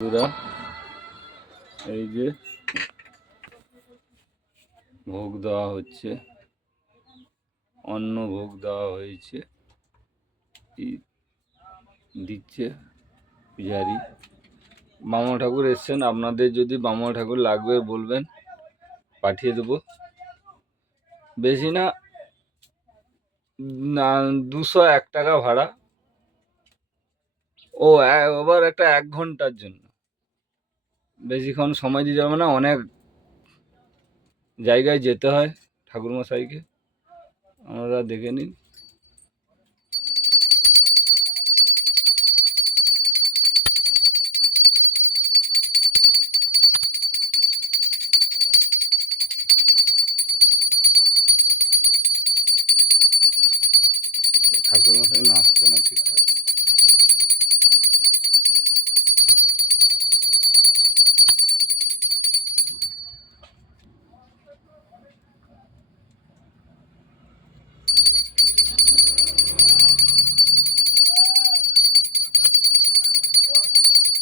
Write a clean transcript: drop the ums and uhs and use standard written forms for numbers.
বন্ধুরা, এই যে ভোগ দেওয়া হচ্ছে, অন্ন ভোগ দেওয়া হয়েছে, দিচ্ছে পূজারি। বামা ঠাকুর এসছেন, আপনাদের যদি বামা ঠাকুর লাগবে বলবেন, পাঠিয়ে দেবো। বেশি না, 201 টাকা ভাড়া। ও আবার একটা 1 ঘন্টার জন্য, বেশিক্ষণ সময় দিতে যাবে না, অনেক জায়গায় যেতে হয় ঠাকুরমশাইকে, আপনারা দেখে নিন। ঠাকুরমশাই নাচছে না ঠিকঠাক।